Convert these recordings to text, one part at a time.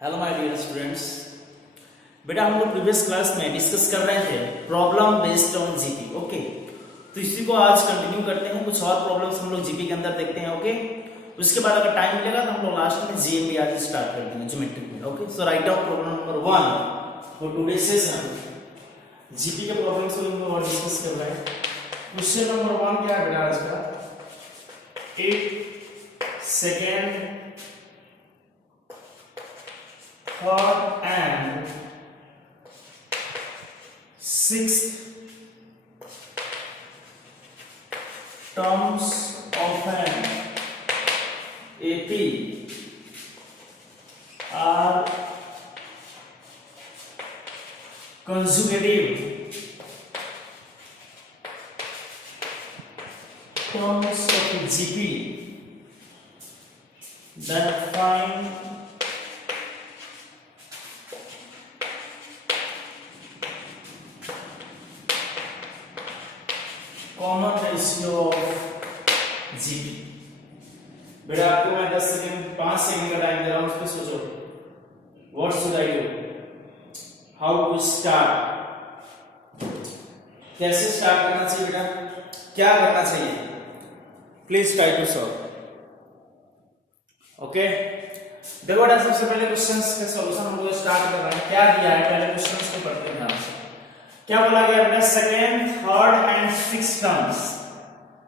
Hello my dear students. बेटा हम लोग प्रीवियस क्लास में डिस्कस कर रहे थे problem based on GP. Okay, तो इसी को आज कंटिन्यू करते हैं। कुछ और प्रॉब्लम्स हम लोग जीपी के अंदर देखते हैं। ओके, उसके बाद अगर टाइम मिलेगा तो हम लोग लास्ट में जीएमबी आज स्टार्ट कर देंगे ज्योमेट्रिक में। Okay, so write down problem number 1 for today session. GP के प्रॉब्लम्स को हम लोग डिस्कस कर रहे हैं। क्वेश्चन नंबर 1 क्या है बेटा आज का? 8 second third and sixth terms of an AP are consecutive terms of GP, then find common ratio of GP. बेटा आपको मैं 10 सेकंड 5 सेकंड का टाइम दे रहा हूं, उस पे सोचो what should I do, how to start, कैसे स्टार्ट करना चाहिए बेटा, क्या करना चाहिए, please try to solve. Okay, देखो बेटा सबसे पहले क्वेश्चंस का सॉल्यूशन हम लोग स्टार्ट कर रहे हैं। क्या दिया है पहले क्वेश्चंस को पढ़ते हैं ध्यान से। क्या बोला गया बेटा? Second third and six terms,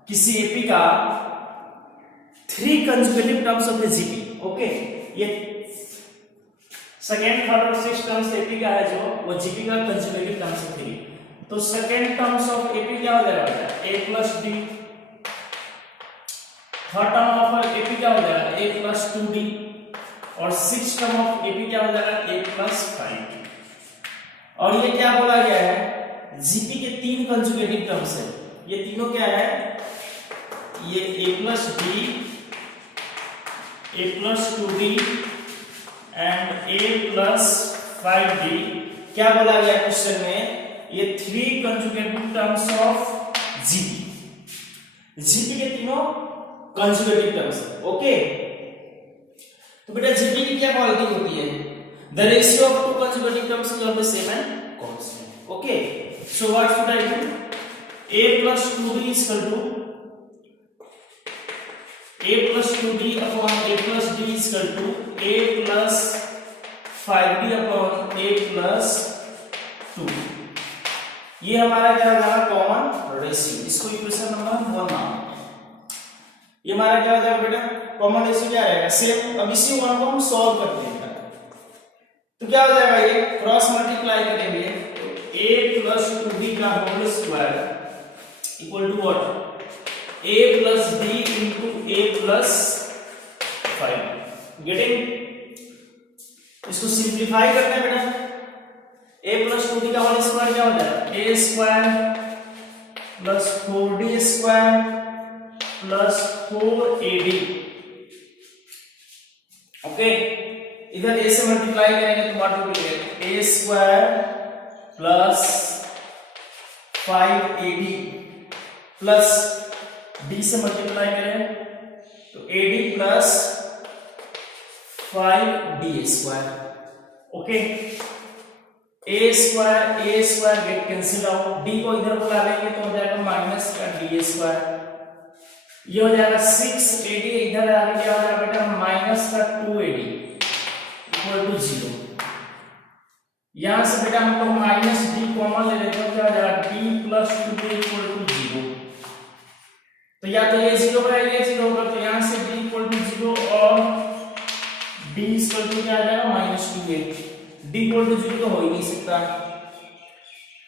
किसी एपी का 3 consecutive terms of the GP. Okay, ये सेकेंड थर्ड और सिक्स टर्म्स एपी का है जो वो जीपी का कंसेक्यूटिव टर्म्स है 3। तो सेकेंड टर्म्स ऑफ एपी क्या हो जाएगा बेटा? a plus D. Third term of AP क्या हो जाएगा? a plus 2d। और सिक्स टर्म ऑफ एपी क्या हो जाएगा? a plus 5। और ये क्या बोला गया है? जीपी के 3 कंसेक्यूटिव टर्म्स है। ये तीनों क्या है? ये a plus D, a plus 2d and a plus 5d। क्या बोला गया क्वेश्चन में? ये 3 consecutive terms of GP. GP के तीनों कंसेक्यूटिव टर्म्स है। ओके, तो बेटा जीपी की क्या क्वालिटी होती है? The ratio of 2 consecutive terms is always same and constant. Okay, so what should I do? A plus 2d is equal to a plus 2d upon a plus d is equal to a plus 5d upon a plus 2। ये हमारा क्या हो जाएगा? Common ratio. इसको equation number 1 मानते हैं। ये हमारा क्या हो जाएगा बेटा? कॉमन रेशियो क्या रहेगा? सेम। अब इसी 1 को हम सॉल्व करते हैं तो क्या हो जाएगा? ये क्रॉस मल्टीप्लाई करेंगे तो a प्लस 2b का whole square equal to what? a plus b into a plus 5। Getting? इसको सिंप्लीफाई करते हैं बेटा। a प्लस 2b का होल स्क्वायर क्या हो जाएगा? a square plus 4d square plus 4ad। Okay, इधर a से मल्टीप्लाई करेंगे तो what will get? a square plus 5ad plus b से मल्टीप्लाई करें तो ad plus 5d square. Okay, a square get cancel out, d को इधर बुला लेंगे तो हो जाएगा माइनस का d स्क्वायर। ये हो जाएगा 6ad, इधर आगे क्या हो जाएगा बेटा? माइनस का 2ad इक्वल टू 0। यहां से बेटा हम लोग माइनस डी कॉमन ले लेते हैं, क्या हो जाएगा? d plus 2 equal to 0। तो या तो ये 0 होगा या ये 0 होगा, तो यहां से d इक्वल टू 0 और d इक्वल टू क्या आ जाएगा? Minus 2a। d equal to 0 तो हो ही नहीं सकता,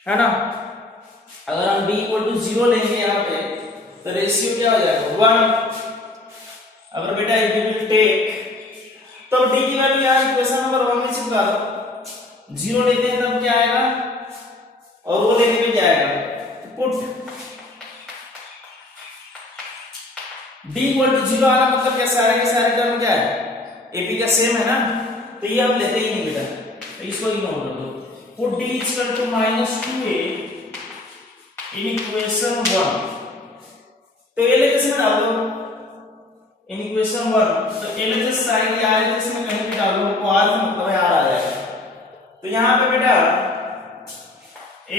है ना? अगर हम d इक्वल टू 0 लेंगे यहां पे तो रेशियो क्या हो जाएगा? 1। अगर बेटा if we will take तो d की वैल्यू यहां इक्वेशन नंबर 1 में चिपका दो। 0 लेते हैं तब क्या आएगा और वो लेने पे क्या आएगा? पुट d इक्वल टू 0 आना मतलब क्या? सारे के सारे टर्म क्या है? एपी का सेम है ना, तो ये हम लेते ही नहीं बेटा, तो इसको इग्नोर कर दो। Put d equal to -2a in equation 1। तो ये लेके से डाल दो इन इक्वेशन 1 तो एलएचएस साइन या आरएचएस में कहीं भी डालो हमको आर मतलब है आर आ जाएगा। तो यहाँ पे बेटा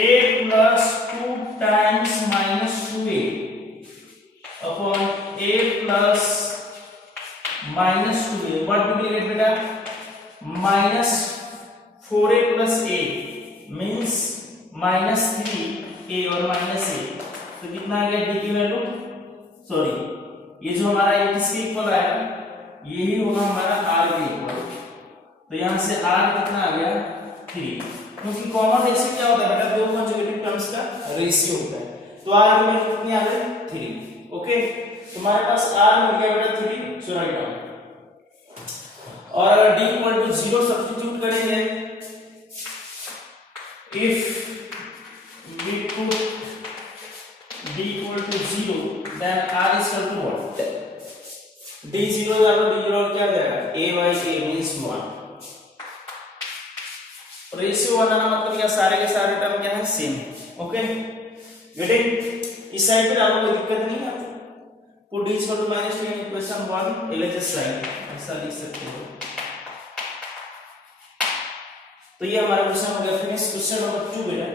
a plus 2 times minus 2a upon a plus minus 2a, what do we get बेटा minus 4a plus a means minus 3a और minus a, तो कितना आ गया d की वैल्यू, सॉरी ये जो हमारा ये किसके इक्वल आएगा, यही होगा हमारा r के इक्वल, तो यहाँ से r कितना आ गया 3, क्योंकि कॉमन रेशियो क्या होता है बेटा, दो कंजुगेटिव टर्म्स का रेशियो होता है, तो r की वैल्यू कितनी आ गई 3। ओके तुम्हारे पास r मिल गया बेटा 3, सो राइट डाउन, और d इक्वल टू 0 सब्स्टिट्यूट करेंगे, if we put d equal to 0 then r is equal to what, d 0 डालो, d 0 क्या हो जाएगा a by a means 1, ratio बनाना मतलब क्या, सारे के सारे टर्म क्या है सेम। ओके गेटिंग, इस साइड पे डालो कोई दिक्कत नहीं है, put d equal to -2 in equation 1 LHS sign ऐसा लिख सकते हो। तो ये हमारा क्वेश्चन हो गया फिनिश। क्वेश्चन नंबर 2 बेटा,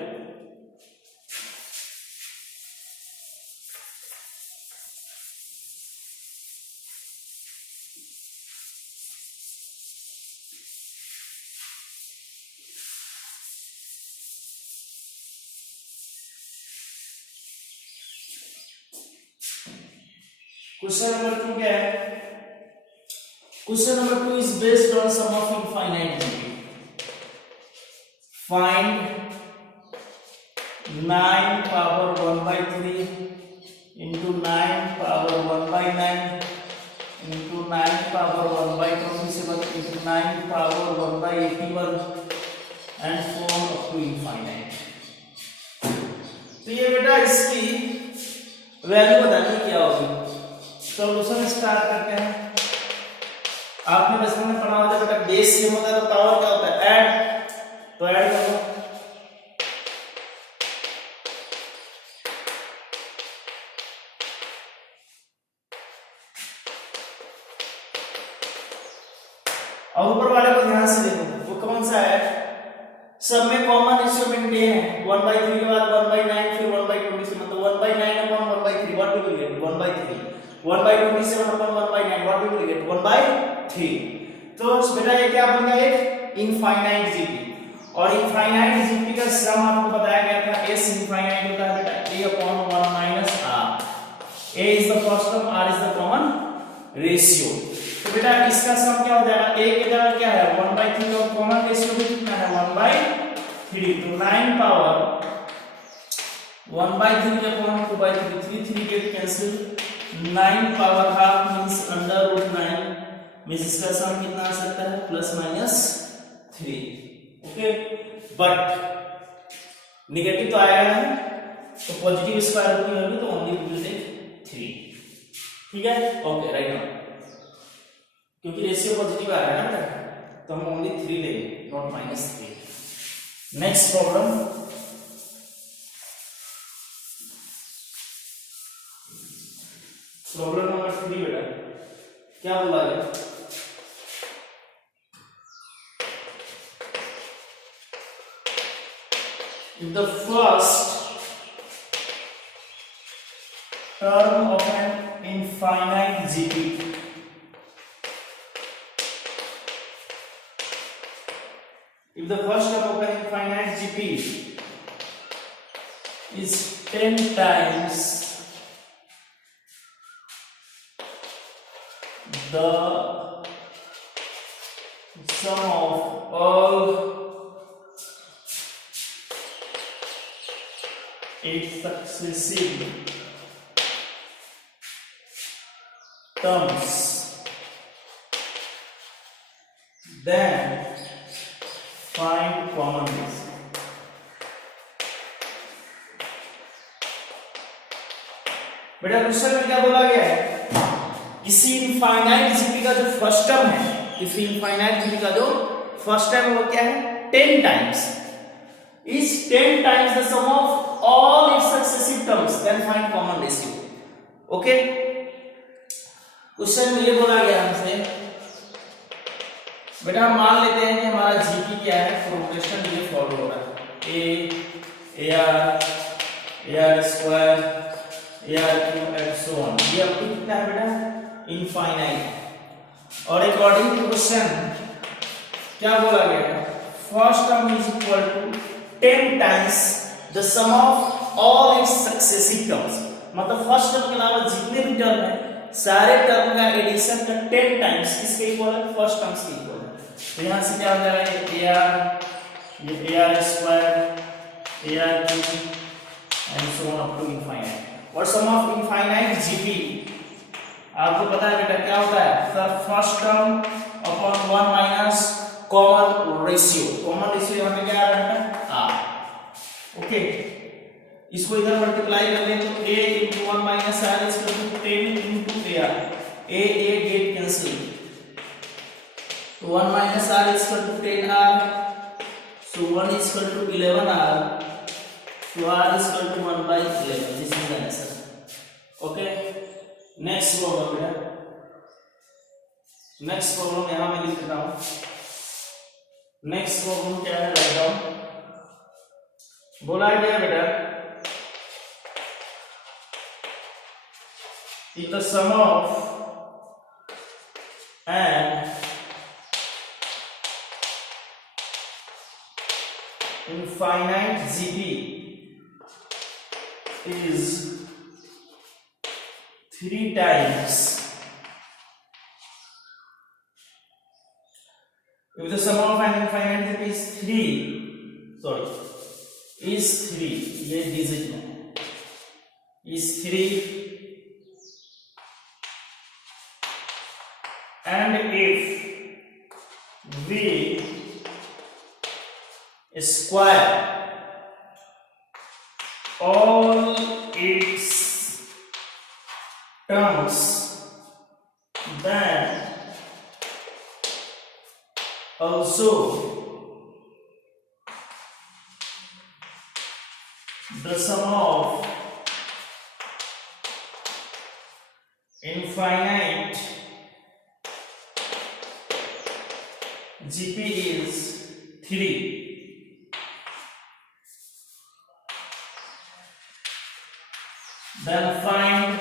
क्वेश्चन नंबर 2 क्या है, question number 2 is based on sum of infinite GP, find 9 power 1/3 into 9 power 1/9 into 9 power 1/27 into 9 power 1/81 and so on up to infinite। तो ये बेटा इसकी वैल्यू बतानी क्या होगी, सॉल्यूशन स्टार्ट करते हैं। आपने बचपन में पढ़ा होगा बेटा बेस सेम होता है तो पावर क्या होता है ऐड, तो ऐड करो, और ऊपर वाले को ध्यान से देखो वो कौन सा है, सब में कॉमन रेशियो मेंटेन है, 1/3 के बाद 1/9 फिर 1/27, मतलब 1/9 upon 1/3 what will get 1/3, 1/27 upon 1/9 what will get 1/3। तो बेटा ये क्या बन गया एक इनफाइनाइट जीपी, और इनफाइनाइट जीपी का सम आपको बताया गया था s इनफाइनाइट होता है बेटा a upon 1 minus r, a is the first term, r is the common ratio। तो बेटा इसका सम क्या हो जाएगा, a की जगह क्या है 1/3 और कॉमन रेशियो भी कितना है 1/3, तो 9 पावर 1/3 के upon 2/3, 3 get cancel, 9 power half means √9 means इसका सम कितना आ सकता है ±3। ओके बट नेगेटिव तो आएगा नहीं, तो पॉजिटिव स्क्वायर रूट की वैल्यू तो ओनली विल टेक 3। ठीक है ओके राइट नाउ, क्योंकि रेशियो पॉजिटिव आ रहा है ना तो हम ओनली 3 लेंगे not -3। Next problem, problem number 3 बेटा क्या बोला है, if the first term of an infinite GP if the first term of an infinite GP is 10 times the sum of all its successive terms, then find common base। बेटा question में क्या बोला गया है, किसी इनफाइनाइट जीपी का जो first term है, किसी इनफाइनाइट जीपी का जो फर्स्ट टर्म है वो क्या है 10 times, is 10 times the sum of all its successive terms, then find common ratio। okay question में ये बोला गया हमसे, बेटा हम मान लेते हैं कि हमारा जीपी क्या है, प्रोग्रेशन ये फॉलो हो रहा है, a r square r cube and so on, ये अब कितना है बेटा, इनफाइनाइट। और अकॉर्डिंग टू क्वेश्चन क्या बोला गया है, first term is equal to 10 times the sum of all its successive terms, मतलब फर्स्ट टर्म के अलावा जितने भी टर्म है सारे टर्म का एडिशन का 10 टाइम्स किसके इक्वल है, फर्स्ट टर्म्स के इक्वल है। तो यहां से क्या हो जाएगा, ये r square r cube and so on up to infinite. और सम ऑफ इनफाइनाइट जीपी आपको पता है बेटा क्या होता है, first term upon 1 minus common ratio, common ratio यहां पे क्या आ रहा है, आर। ओके, इसको इधर मल्टीप्लाई कर लें तो a into 1 minus r is equal to 10 into ar, a get cancel, तो 1 minus r is equal to 10r, so 1 is equal to 11r, so r is equal to 1 by 11, this is the answer. Okay, next problem बेटा, next problem यहां मैं लिख रहा हूं, next problem क्या है, write down. बोला गया बेटा, if the sum of an infinite GP is 3 times, if the sum of an infinite GP is 3, ये डिजिट में is 3, and if we square all its terms, then also the sum of infinite GP is 3. Then find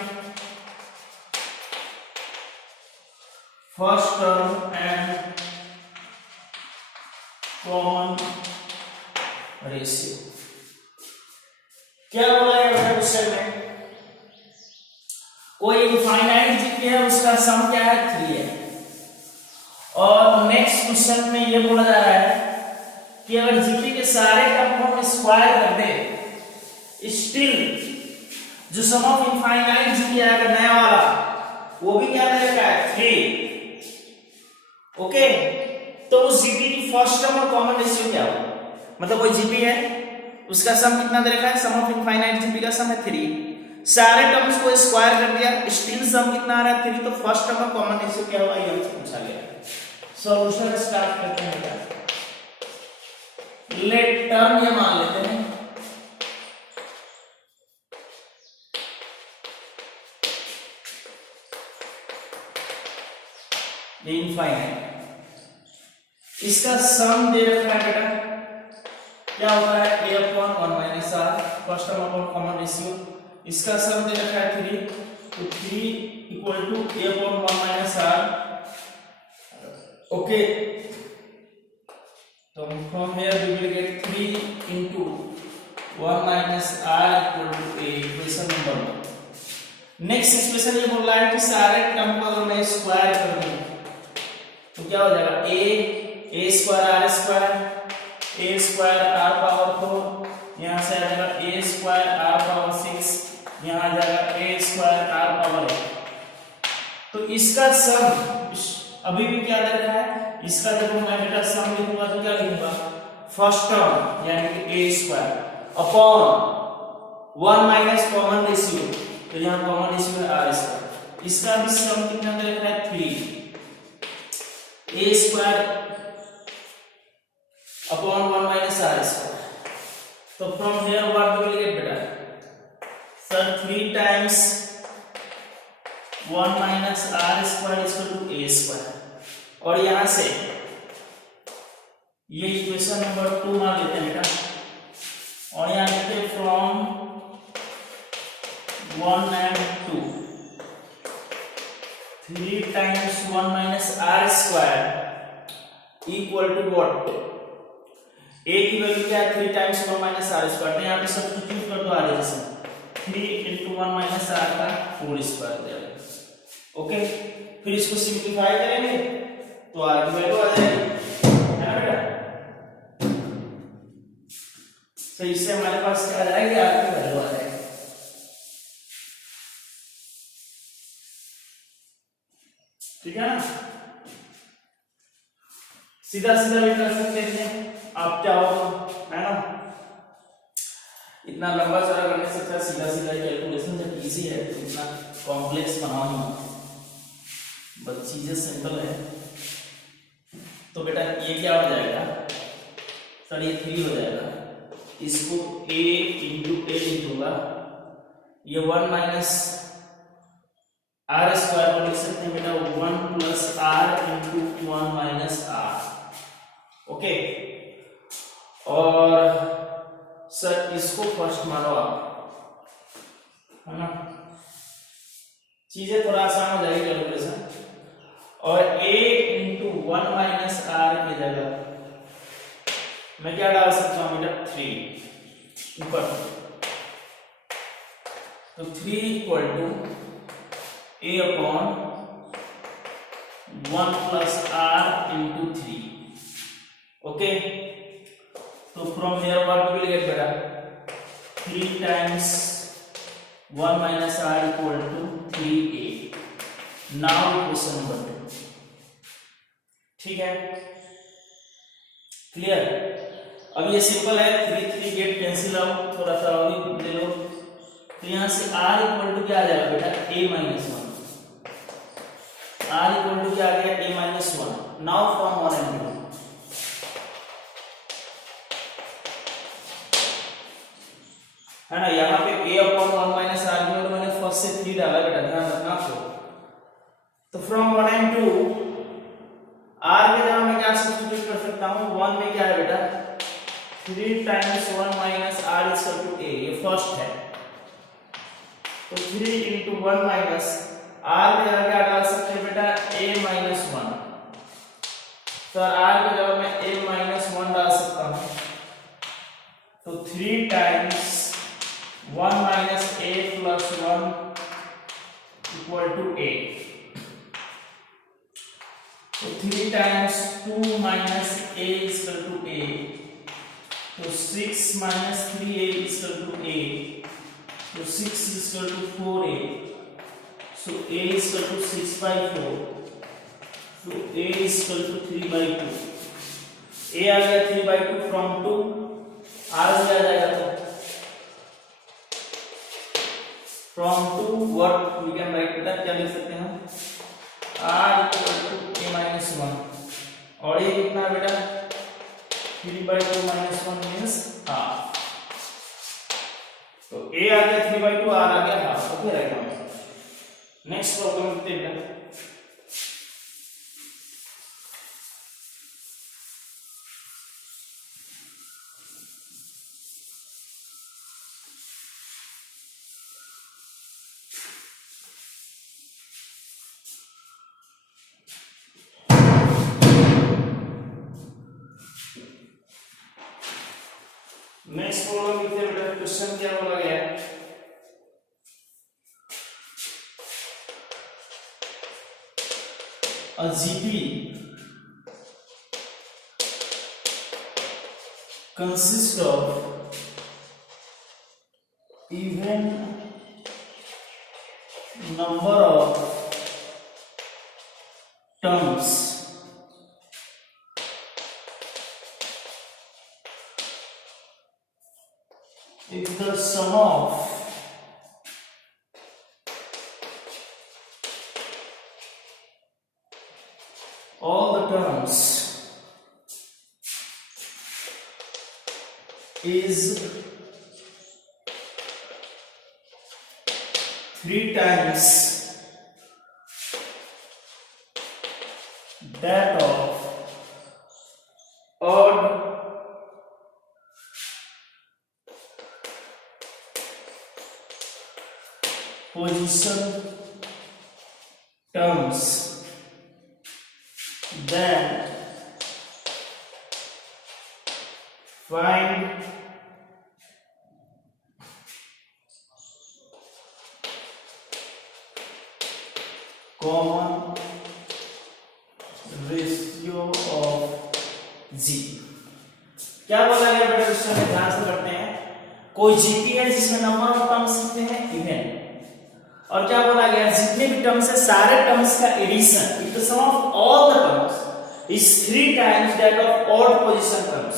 first term and common ratio. क्या बोला है question में, कोई infinite GP है उसका सम क्या है, 3 है। और नेक्स्ट क्वेश्चन में ये बोला जा रहा है कि अगर जीपी के सारे टर्म को हम स्क्वायर कर दे, स्टिल जो सम ऑफ इनफाइनाइट जीपी आएगा नया वाला, वो भी क्या दे रखा है, 3। ओके, तो उस जीपी की फर्स्ट टर्म और कॉमन रेशियो क्या होगा, मतलब कोई जीपी है उसका सम कितना दे रखा है, सम ऑफ इनफाइनाइट जीपी का सम है 3, सारे टर्म्स को स्क्वायर कर दिया, स्टिल सम कितना आ रहा है, 3, तो फर्स्ट टर्म और कॉमन रेशियो क्या होगा, ये हमसे पूछा गया। सॉल्यूशन स्टार्ट करते हैं बेटा, लेट टर्म ये मान लेते हैं, इनफाइनाइट, इसका सम दे रखा है बेटा, क्या होता है, a upon 1 minus r, first term upon common ratio, इसका सम दे रखा है 3, तो 3 equal to a upon 1 minus r। Okay, तो from here we will get 3 into 1 minus r equal to a, equation number 1। Next expression ये बोल रहा है कि सारे टर्म को अगर मैं स्क्वायर कर दूं तो क्या हो जाएगा, a square r square, a square r power 4, यहां से आ जाएगा a स्क्वायर r पावर 6, यहां आ जाएगा a स्क्वायर r पावर 8। तो इसका सम अभी भी क्या दे रखा है, इसका जब मैं बेटा सम लिखूंगा तो क्या लिखूंगा, फर्स्ट टर्म यानी कि a square upon 1 minus common ratio, तो यहां कॉमन रेशियो है r स्क्वायर, इसका भी सम कितना दे रखा है, 3, a square upon 1 minus r square. तो from here what we will get बेटा, सर 3 टाइम्स 1 माइनस r और यहां से ये इक्वेशन नंबर 2 मान लेते हैं बेटा, और यहां लिखते हैं from 1 and 2 3 times 1 minus r square equal to what? a की वैल्यू क्या है? 3 times 1 minus r square, तो यहाँ पे सब्स्टिट्यूट कर दो आगे जैसे 3 into 1 minus r का होल स्क्वायर दे देंगे। ओके, फिर इसको सिंपलीफाई करेंगे तो r की वैल्यू आ जाएगी, है ना बेटा? तो इससे हमारे पास क्या आ जाएगी? r की वैल्यू आ जाएगी। ठीक है ना? सीधा सीधा भी कर सकते हैं आप चाहो तो, है ना? इतना लंबा चौड़ा करने से अच्छा सीधा सीधा कैलकुलेशन जब इजी है तो इतना कॉम्प्लेक्स बनाओ मत, बस चीजें सिंपल है। तो बेटा ये क्या हो जाएगा सर? ये 3 हो जाएगा, इसको a इंटू a लिख दूंगा, ये 1 माइनस आर स्क्वायर को लिख सकते हैं बेटा 1 plus are into 1 minus r. Okay, और सर इसको फर्स्ट मानो आप, है ना? चीजें थोड़ा आसान हो जाएगी कैलकुलेशन। और a इंटू 1 माइनस आर की जगह मैं क्या डाल सकता हूं बेटा? 3 ऊपर, तो 3 equal to a upon 1 plus are into 3। Okay, तो from here what we will get बेटा? 3 times 1 minus R equal to 3a। Now question number 2। ठीक है, क्लियर? अब ये सिंपल है, 3 3 गेट कैंसिल आउट, थोड़ा सा और भी ले लो, तो यहां से r इक्वल टू क्या आ जाएगा बेटा? a minus 1। r equal to क्या आ गया? a minus 1। Now from 1 and 2, है ना? यहाँ पे a अपॉन 1 माइनस आर की वैल्यू मैंने फर्स्ट से 3 डाला बेटा, ध्यान रखना आपको। तो फ्रॉम 1 and 2 r के जगह मैं क्या सब्स्टिट्यूट कर सकता हूँ? 1 में क्या है बेटा? 3 times 1 minus r is equal to a, ये फर्स्ट है, तो 3 इंटू 1 माइनस आर के जगह क्या डाल सकते हैं बेटा? a minus 1। तो r के जगह मैं a माइनस 1 डाल सकता हूँ, तो 3 times 1 minus a plus 1 equal to a, तो 3 times 2 minus a equal to a, तो 6 minus 3a equal to a, तो 6 equal to 4a, so a equal to 6/4, so a equal to 3/2। a आ गया 3/2 from 2, r आ जाएगा तो फ्रॉम 2 what we can write बेटा? क्या लिख सकते हैं हम? r equal to a minus 1, और ये कितना बेटा? 3/2 माइनस 1 मींस हाफ, तो a आ गया 3/2, r आ गया हाफ। Okay, right answer. Next problem लिखते हैं बेटा। नेक्स्ट प्रॉब्लम लिखते हैं बेटा। क्वेश्चन क्या बोला गया है? A GP consists of even number of terms if the sum of all the terms is 3 times that of odd position terms, then find common ratio of G। क्या बोला गया बेटा क्वेश्चन में, ध्यान से करते हैं। कोई जीपी है जिसमें नंबर ऑफ टर्म्स कितने हैं, इवन। और क्या बोला गया, जितने भी टर्म्स है सारे टर्म्स का addition if the sum of all the terms is 3 times that of odd position terms.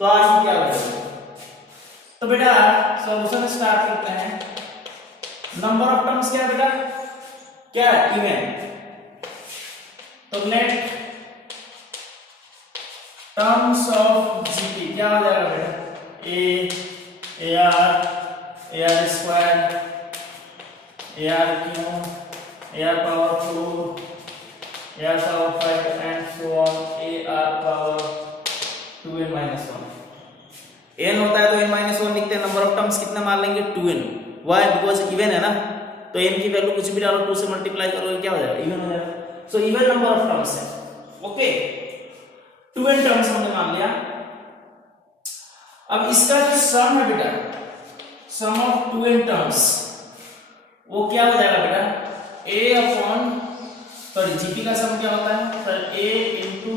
तो आज क्या करेंगे, तो बेटा सॉल्यूशन स्टार्ट करते हैं। नंबर ऑफ टर्म्स क्या है बेटा, क्या इवन। तो लेट टर्म्स ऑफ जीपी क्या हो जाएगा बेटा, ए r square, A R cube, A R power 4, A R power 5 and so on, A R power 2n-1। n होता है तो n-1 लिखते हैं। नंबर ऑफ टर्म्स कितना मान लेंगे, 2n। व्हाई, बिकॉज इवन है ना, तो n की वैल्यू कुछ भी डालो 2 से मल्टीप्लाई करोगे क्या हो जाएगा, इवन हो जाएगा। So even number of terms है, ओके। 2n टर्म्स हमने मान लिया। अब इसका जो सम है बेटा, सम ऑफ 2n टर्म्स, वो क्या हो जाएगा बेटा, जीपी का सम क्या होता है sir, a into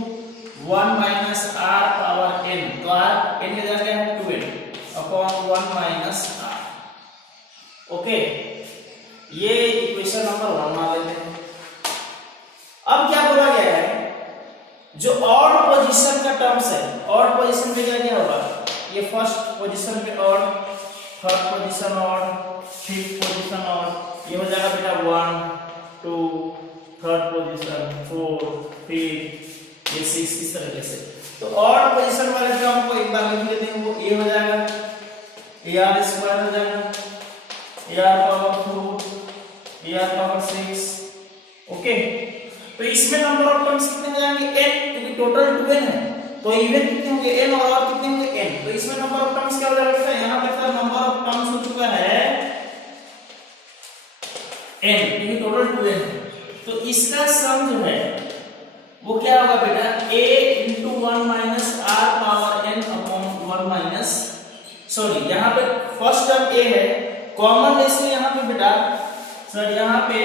1 minus r power n। तो r n की जगह क्या है 2n upon 1 minus r, okay. ये इक्वेशन नंबर 1 मान लेते हैं। अब क्या बोला गया है, जो ऑड पोजीशन का टर्म्स है, ऑड पोजीशन पे क्या क्या होगा, ये फर्स्ट पोजीशन पे odd, third position odd, fifth position odd, ये हो जाएगा बेटा 1 2, थर्ड पोजीशन 4 5, ये 6, इस तरीके से। तो ऑड पोजीशन वाले टर्म को एक बार लिख लेते हैं, वो a हो जाएगा, ar स्क्वायर हो जाएगा, ar power 4, ar power 6, okay. तो इसमें नंबर ऑफ टर्म्स कितने हो जाएंगे, n, क्योंकि टोटल 2n है, तो इवन कितने होंगे n और कितने होंगे n। तो इसमें नंबर ऑफ टर्म्स क्या हो जाएगा, यहां पे सर नंबर ऑफ टर्म्स हो चुका है n, क्योंकि टोटल 2n है। तो इसका सम जो है वो क्या होगा बेटा, a into 1 minus r power n upon 1 minus, sorry यहाँ पे फर्स्ट टर्म a है, कॉमन इसलिए यहाँ पे बेटा सर, यहाँ पे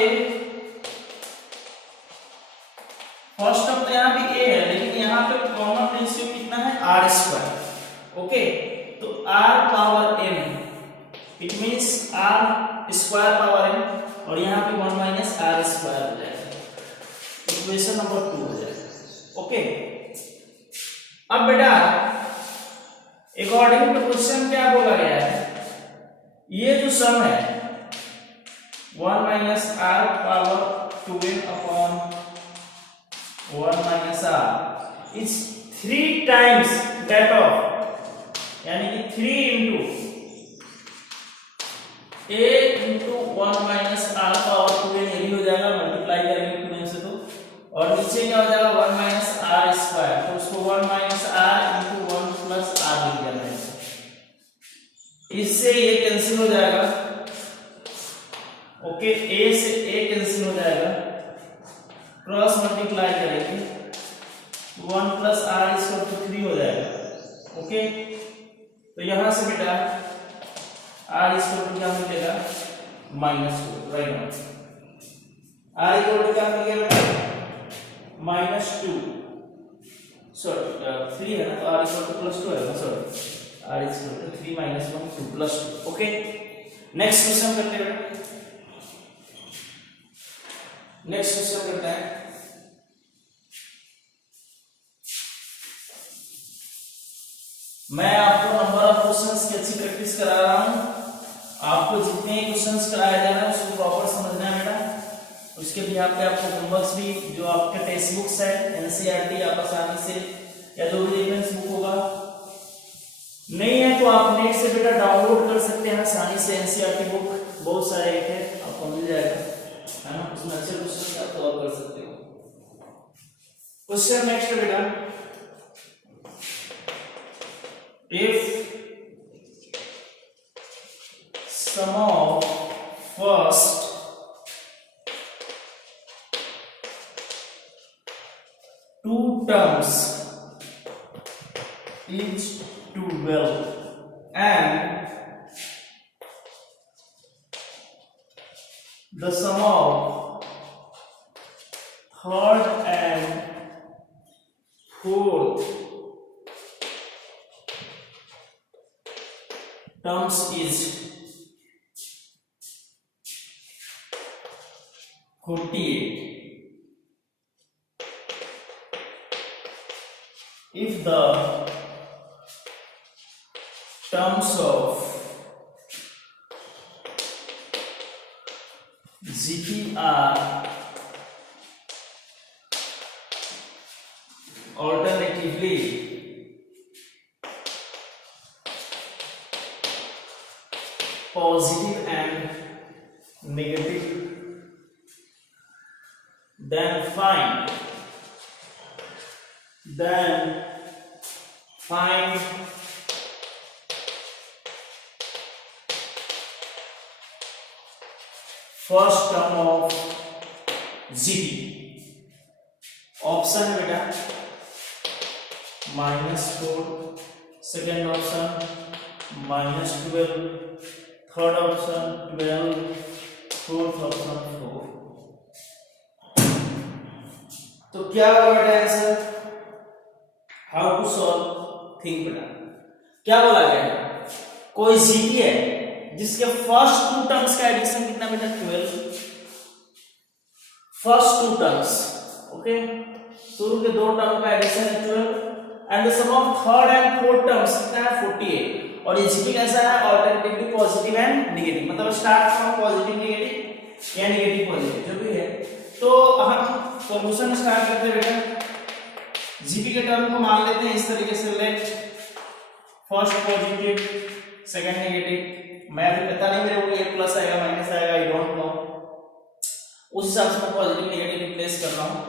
फर्स्ट टर्म तो यहाँ भी a है, लेकिन यहाँ पे कॉमन रेशियो कितना है, r स्क्वायर, ओके। तो r power n, it means r square power n, और यहाँ पे 1 माइनस r स्क्वायर हो जाएगा। इक्वेशन नंबर 2 हो जाएगा, ओके। अब बेटा अकॉर्डिंग टू क्वेश्चन क्या बोला गया है, ये जो सम है 1 minus r power 2n upon 1 minus r is 3 times that of, यानी कि 3 into a into 1 minus r power 2n, यही हो जाएगा, मल्टीप्लाई करेंगे 2n से, तो और नीचे क्या हो जाएगा 1 माइनस r स्क्वायर, तो उसको 1 minus r into 1 plus r लिख दिया है। इससे ये कैंसिल हो जाएगा, ओके, a से a कैंसिल हो जाएगा, क्रॉस मल्टीप्लाई करेंगे 1 प्लस r इक्वल टू 3 हो जाएगा, ओके। तो यहां से बेटा r इक्वल टू क्या मिलेगा, -2, right now r equal to क्या मिलेगा, -2, सॉरी 3 है ना, तो r इक्वल टू +2 है ना, sorry r equal to 3 - 1 2 +2, okay. Next question करते हैं, नेक्स्ट क्वेश्चन करते हैं। मैं आपको नंबर ऑफ क्वेश्चंस की अच्छी प्रैक्टिस करा रहा हूं, आपको जितने क्वेश्चंस कराया जा रहा है उसको प्रॉपर समझना है बेटा। उसके भी आपको होमवर्क्स भी, जो आपके टेक्स्ट बुक्स है एनसीईआरटी, आप आसानी से, या जो भी रेफरेंस बुक होगा, नहीं है तो आप नेट से बेटा डाउनलोड कर सकते हैं आसानी से। एनसीईआरटी बुक बहुत सारे है, आपको मिल जाएगा, है ना, उसमें अच्छे क्वेश्चन आप सॉल्व कर सकते हो। क्वेश्चन नेक्स्ट बेटा, if sum of first two terms is 12 and the sum of third and fourth terms is 48. If the terms of GP are alternatively positive and negative, then find first term of GP. Option बेटा -4, second option -12, third option 12, fourth option 4। तो क्या होगा बेटा answer? How to solve, think बेटा। क्या बोला गया है? कोई जीपी है जिसके फर्स्ट टू टर्म्स का एडिशन कितना बेटा? 12। फर्स्ट टू टर्म्स, ओके, शुरू के दो टर्म का एडिशन है 12 and the sum of third and fourth terms कितना है? 48। और ये जीपी कैसा है? ऑल्टरनेटिवली पॉजिटिव एंड नेगेटिव, मतलब स्टार्ट फ्रॉम पॉजिटिव नेगेटिव या नेगेटिव पॉजिटिव जो भी है। तो हम सॉल्यूशन स्टार्ट करते हैं बेटा। जीपी के टर्म को मान लेते हैं इस तरीके से, let first positive second negative. मैं अभी पता नहीं मेरे को ये प्लस आएगा माइनस आएगा, आई डोंट नो, उस हिसाब से मैं पॉजिटिव नेगेटिव रिप्लेस कर रहा हूं।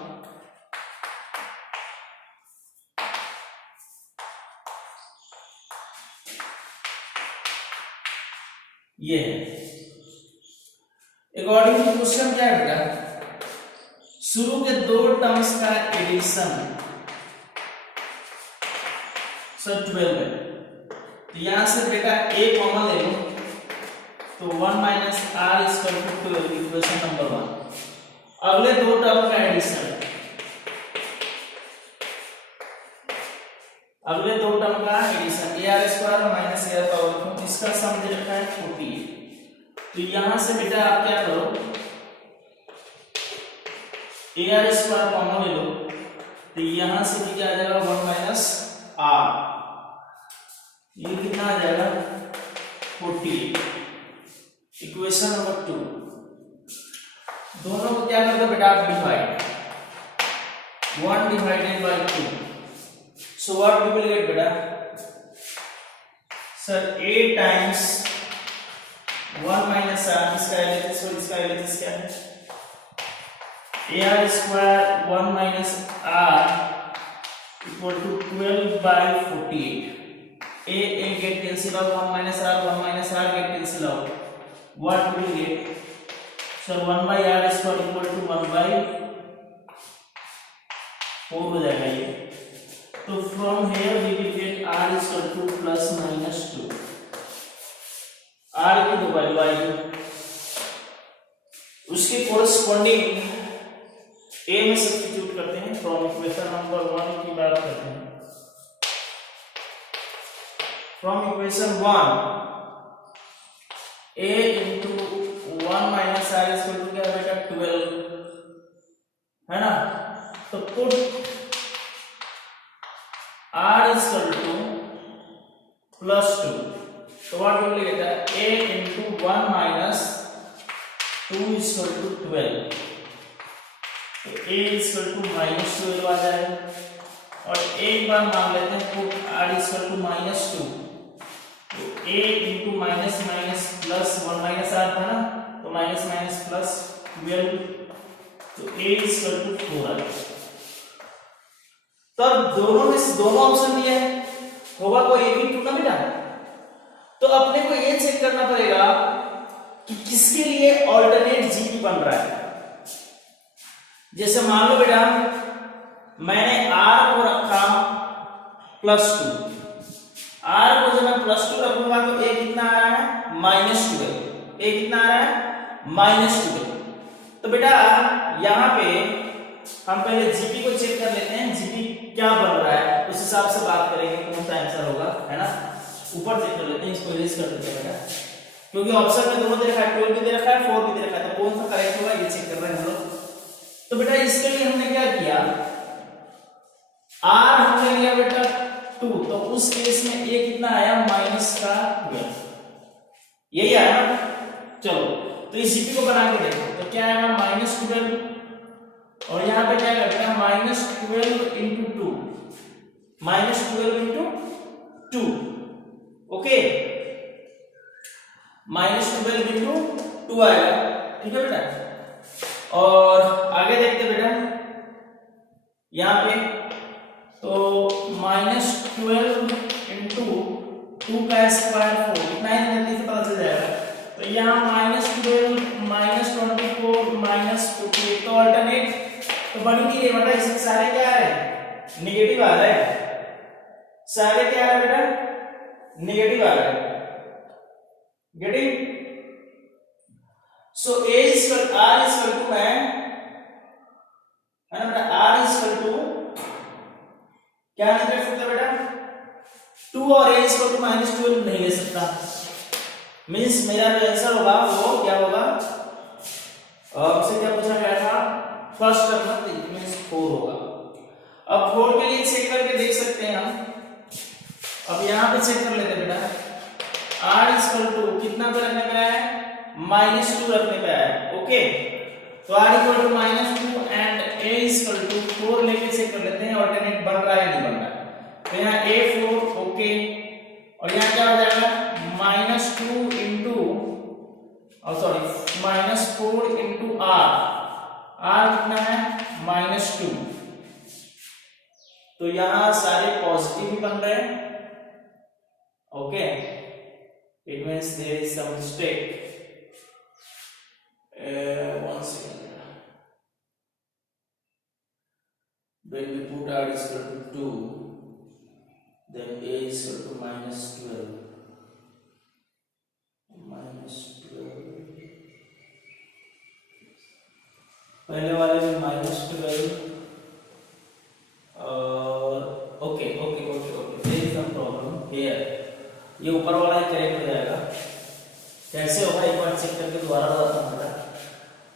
ये अकॉर्डिंग टू क्वेश्चन क्या है बेटा? शुरू के दो टर्म्स का एडिशन सर 12 है, तो यहां से बेटा a कॉमन ले लो, तो 1 minus r equal to 12, equation number 1। अगले दो टर्म का एडिशन, अगले दो टर्म का addition ar square minus ar power 2, इसका सम दे रखा है 48। तो यहां से बेटा आप क्या करो, ar स्क्वायर कॉमन ले लो, तो यहां से भी क्या आ जाएगा? 1 माइनस r, ये कितना आ जाएगा? 48। इक्वेशन नंबर 2, दोनों को क्या करते बेटा? आप divide, 1 divided by 2, so what we will get बेटा? Sir a times 1 minus r, इसका एलएचएस और इसका एलएचएस क्या है? ar square 1 minus r equal to 12 by 48। a get cancel out, 1 minus r get cancel out, what will we get? So 1 by r is equal to 1 by 4 हो जाएगा ये। तो from here we will get r is equal to plus minus 2, r की दो value आएगी, उसके corresponding a में substitute करते हैं। फ्रॉम इक्वेशन नंबर 1 की बात करते हैं, from equation 1 a into 1 minus r is equal to क्या है बेटा? 12 है ना। तो put r is equal to plus 2, तो what will get? a into 1 minus 2 is equal to 12, तो a is equal to minus 12 आ जाएगा। और एक बार मान लेते हैं put r is equal to minus 2, तो a into minus minus plus 1 minus r था ना, तो माइनस माइनस प्लस 12, तो a इक्वल टू 4 आ गया। दोनों में से दोनों ऑप्शन दिया है, होगा कोई एक ही ट्रू ना बेटा। तो अपने को ये चेक करना पड़ेगा कि किसके लिए ऑल्टरनेट जीपी बन रहा है। जैसे मान लो बेटा मैंने r को रखा +2, r को जब मैं +2 रखूंगा तो a कितना आ रहा है -12, a कितना आ रहा है -12। तो बेटा यहाँ पे हम पहले जीपी को चेक कर लेते हैं, जीपी क्या बन रहा है, उस हिसाब से बात करेंगे कौन सा आंसर होगा, है ना। ऊपर चेक कर लेते हैं, इसको इरेज कर देते हैं बेटा, क्योंकि ऑप्शन में दोनों दे रखा है, 12 भी दे रखा है, 4 भी दे रखा है, तो कौन सा करेक्ट होगा ये चेक कर रहे हैं हम लोग। तो बेटा इसके लिए हमने क्या किया, r हमने लिया बेटा 2, तो उस केस में a कितना आया -12, यही आया ना। चलो तो इस जीपी को बना के देखो, तो क्या आएगा -12, और यहाँ पे क्या करते हैं -12 × 2, -12 × 2, ओके, -12 × 2 आएगा, ठीक है बेटा। और आगे देखते बेटा यहाँ पे, तो -12 × 2 का स्क्वायर 4, इतना ही जल्दी से पता चल जाएगा। तो यहाँ -12 -24 -48, तो ऑल्टरनेट तो बन ही नहीं रहे बेटा, इसमें सारे क्या आ रहे हैं निगेटिव आ रहे हैं, सारे क्या आ रहे हैं बेटा निगेटिव आ रहे हैं, getting. So a equal r equal to मैं, है ना बेटा, r इक्वल टू क्या नहीं कर सकता बेटा 2, और a इक्वल टू -12 नहीं ले सकता, मींस मेरा जो आंसर होगा वो क्या होगा, आपसे क्या पूछा गया था फर्स्ट टर्म मींस 4 होगा। अब 4 के लिए चेक करके देख सकते हैं हम, अब यहाँ पे चेक कर लेते बेटा, r इक्वल टू कितना पे रखने पे है -2 रखने पे है, ओके। तो r equal to -2 and a equal to 4 लेके चेक कर लेते हैं ऑल्टरनेट बन रहा है नहीं बन रहा है। तो यहाँ a4, ओके, और यहाँ क्या हो जाएगा -2 × सॉरी -4 × r कितना है -2, तो यहाँ सारे पॉजिटिव ही बन रहे हैं, okay, it means there is some mistake. One second. When we put r is equal to 2, then a is equal to -12. पहले वाले में -12 और okay okay okay okay, there is some problem here, ये ऊपर वाला ही करेक्ट हो जाएगा। कैसे होगा एक बार चेक करके दोबारा बताता हूँ।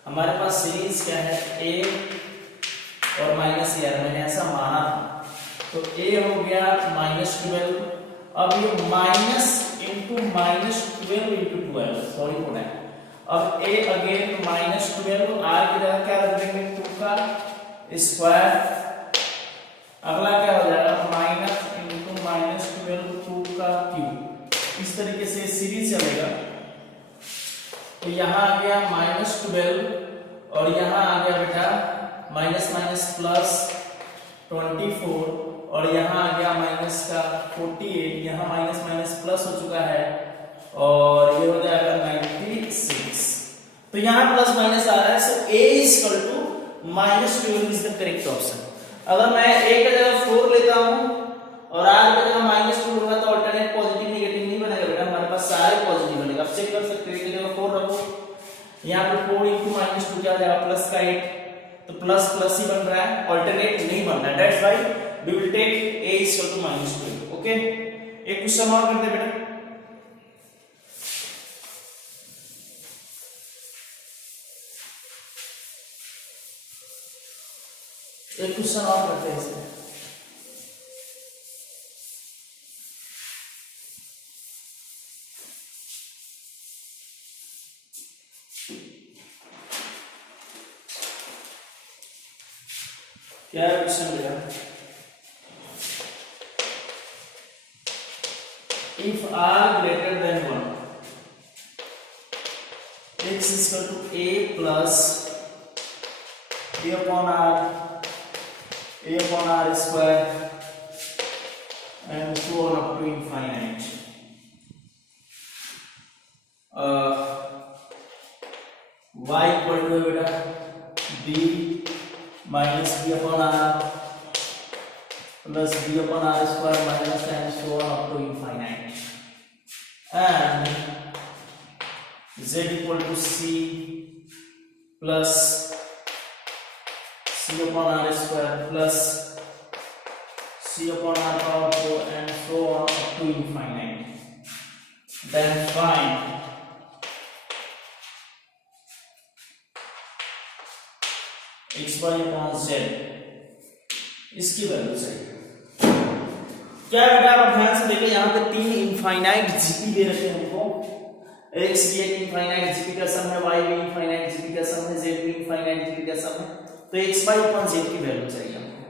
हमारे पास सीरीज क्या है a और -a, मैंने ऐसा माना था, तो a हो गया -12, अब ये minus into -12 × 12, sorry for that, अब a अगेन -12, r की जगह क्या रख देंगे 2 का स्क्वायर, अगला क्या हो जाएगा माइनस इंटू -12 2 का क्यूब, इस तरीके से सीरीज चलेगा। तो यहाँ आ गया -12 और यहाँ आ गया बेटा माइनस माइनस प्लस 24 और यहाँ आ गया माइनस का 48, यहाँ माइनस माइनस प्लस हो चुका है और ये हो जाएगा 96। तो यहाँ प्लस माइनस आ रहा है, so a equal to -12 is the correct option. अगर मैं a का जगह 4 लेता हूँ और r का जगह -2 होगा तो अल्टरनेट पॉजिटिव नेगेटिव नहीं बनेगा बेटा, हमारे पास सारे पॉजिटिव बनेगा। आप चेक कर सकते हैं कि जगह 4 रखो, यहाँ पे 4 × -2 क्या हो जाएगा प्लस का 8, तो प्लस प्लस ही बन रहा है, अल्टरनेट नहीं बन रहा है। That's why we will take a equal to -12। Okay, एक क्वेश्चन और करते हैं बेटा। एक क्वेश्चन और करते हैं इसमें। क्या क्वेश्चन बेटा, if r greater than 1, x is equal to a plus a upon r square and so on up to infinite. Y equal to बेटा b minus b upon r plus b upon r square minus and so on up to infinite, and z equal to c plus c upon r square plus c upon r power 4 and so on up to infinite. Then find x y upon z, इसकी value चाहिए। क्या बेटा आप ध्यान से देखिए, यहाँ पे तीन इनफाइनाइट जीपी दे रखे हैं हमको। x भी एक इनफाइनाइट जीपी का सम है, y भी इनफाइनाइट जीपी का सम है, z भी इनफाइनाइट जीपी का सम है। तो x y upon z की वैल्यू चाहिए हमको।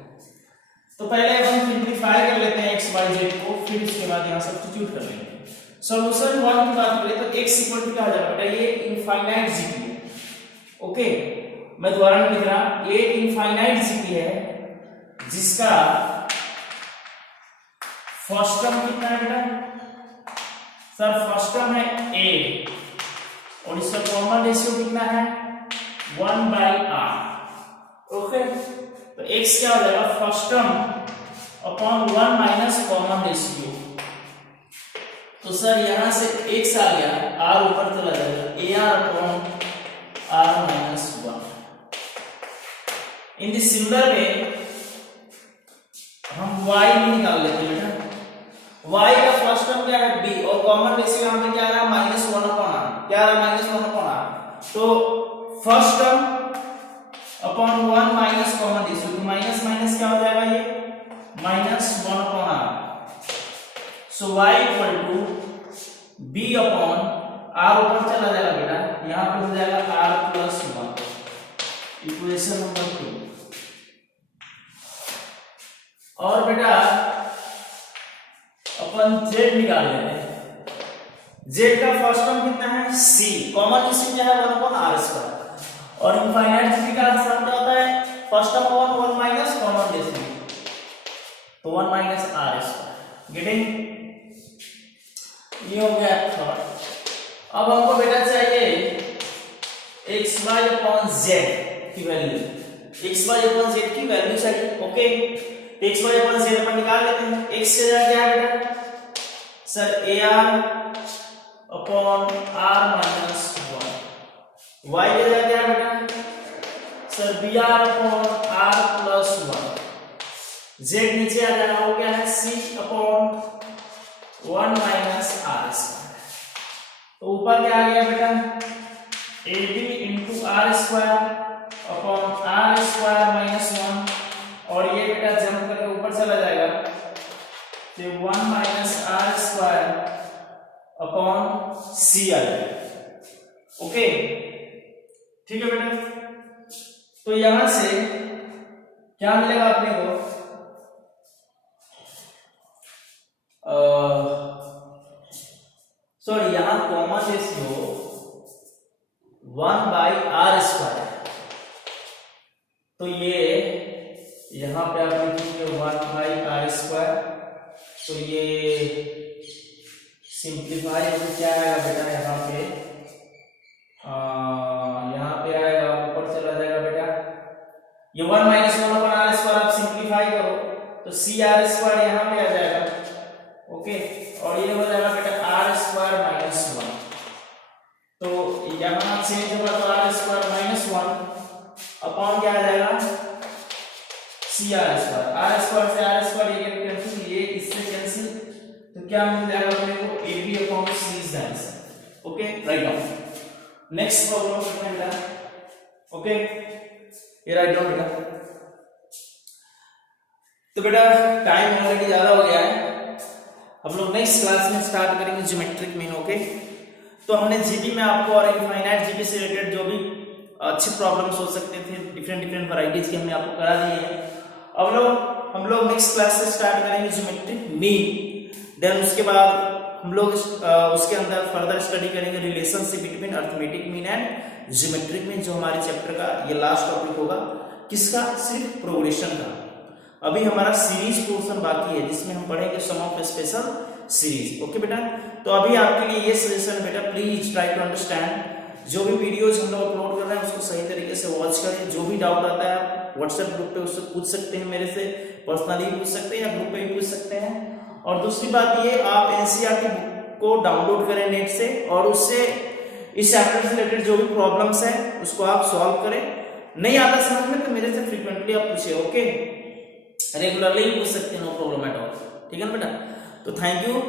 तो पहले हम सिंपलीफाई कर लेते हैं x y z को, फिर उसके बाद यहाँ सब्स्टिट्यूट कर लेंगे। सॉल्यूशन 1 की बात करें तो x इक्वल टू क्या हो जाएगा बेटा, ये इनफाइनाइट जीपी है। ओके, मैं दोबारा नहीं लिख रहा, ये इनफाइनाइट जीपी है जिसका फर्स्ट टर्म कितना है बेटा, सर फर्स्ट टर्म है a और इसका कॉमन रेशियो कितना है 1/r। ओके, तो x क्या हो जाएगा, first term upon 1 minus common ratio. तो सर यहां से x आ गया, r ऊपर चला जाएगा, ar upon r minus 1। In this similar way हम y भी निकाल लेते हैं बेटा। y का फर्स्ट टर्म क्या है b और कॉमन रेशियो यहां पे क्या आ रहा है -1/r, क्या आ रहा है -1/r। तो first term upon 1 minus common ratio, तो माइनस माइनस क्या हो जाएगा, ये -1/r। So y equal to b upon r ऊपर चला जाएगा बेटा, यहां पे हो जाएगा r प्लस 1, इक्वेशन नंबर 2। और बेटा अपन z निकाल लेते हैं। z का फर्स्ट टर्म कितना है c, कॉमन रेशियो क्या है 1/r² और इनफाइनाइट जीपी का आंसर क्या होता है, first term upon 1 minus common ratio, तो 1 माइनस r²। गेटिंग, ये हो गया थर्ड। अब हमको बेटा चाहिए xy अपॉन z की वैल्यू, xy अपॉन z की वैल्यू चाहिए। ओके, xy अपॉन z अपन निकाल लेते हैं। x की जगह क्या है बेटा, sir ar upon r minus 1। y की जगह क्या है बेटा, sir br upon r plus 1। z नीचे आ जाएगा, वो क्या है c अपॉन 1 माइनस r²। तो ऊपर क्या आ गया बेटा, ab into r² upon r² minus 1, और ये बेटा जंप करके ऊपर चला जाएगा, तो 1 माइनस r² अपॉन c आ जाएगा। ओके, ठीक है बेटा। तो यहां से क्या मिलेगा अपने को, सॉरी यहां कॉमन रेशियो 1/r², तो ये यहां पे आप लिखेंगे 1/r², तो ये सिंप्लीफाई होकर क्या आएगा बेटा, यहाँ पे आएगा, ऊपर चला जाएगा बेटा, ये 1 माइनस 1/r² आप सिंप्लीफाई करो तो cr² यहाँ पे आ जाएगा। ओके, और ये हो जाएगा बेटा r² माइनस 1, तो यहाँ चेंज होगा तो r² माइनस 1 अपॉन क्या आ जाएगा, cr², r² से r² ये कैंसिल, ये इससे कैंसिल, तो क्या मिल जाएगा अपने को, ab upon c is the answer. Okay, write down. Next problem करते हैं बेटा। ओके, ये राइट डाउन बेटा। तो बेटा टाइम ऑलरेडी ज्यादा हो गया है, हम लोग नेक्स्ट क्लास में स्टार्ट करेंगे ज्योमेट्रिक मीन। ओके, तो हमने जीपी में आपको और इनफाइनाइट जीपी से रिलेटेड जो भी अच्छे प्रॉब्लम्स हो सकते थे, डिफरेंट वैरायटीज के हमने आपको करा दिए हैं। अब हम लोग नेक्स्ट क्लास से स्टार्ट करेंगे ज्योमेट्रिक मीन, देन उसके बाद हम लोग उसके अंदर फर्दर स्टडी करेंगे relationship between arithmetic mean and geometric mean, जो हमारे चैप्टर का ये लास्ट टॉपिक होगा। किसका, सिर्फ प्रोग्रेशन का। अभी हमारा सीरीज पोर्शन बाकी है जिसमें हम पढ़ेंगे सम ऑफ स्पेशल सीरीज। ओके बेटा, तो अभी आपके लिए ये सजेशन है बेटा, प्लीज ट्राई टू अंडरस्टैंड। जो भी वीडियोज हम लोग अपलोड कर रहे हैं उसको सही तरीके से वॉच करें। जो भी डाउट आता है आप व्हाट्सएप ग्रुप पे उससे पूछ सकते हैं, मेरे से पर्सनली पूछ सकते हैं या ग्रुप पे भी पूछ सकते हैं। और दूसरी बात ये, आप एनसीईआरटी बुक को डाउनलोड करें नेट से और उससे इस चैप्टर से रिलेटेड जो भी प्रॉब्लम्स है उसको आप सॉल्व करें। नहीं आता समझ में तो मेरे से फ्रीक्वेंटली आप पूछे, ओके, रेगुलरली पूछ सकते हैं, नो प्रॉब्लम एट ऑल। ठीक है ना बेटा, तो थैंक यू।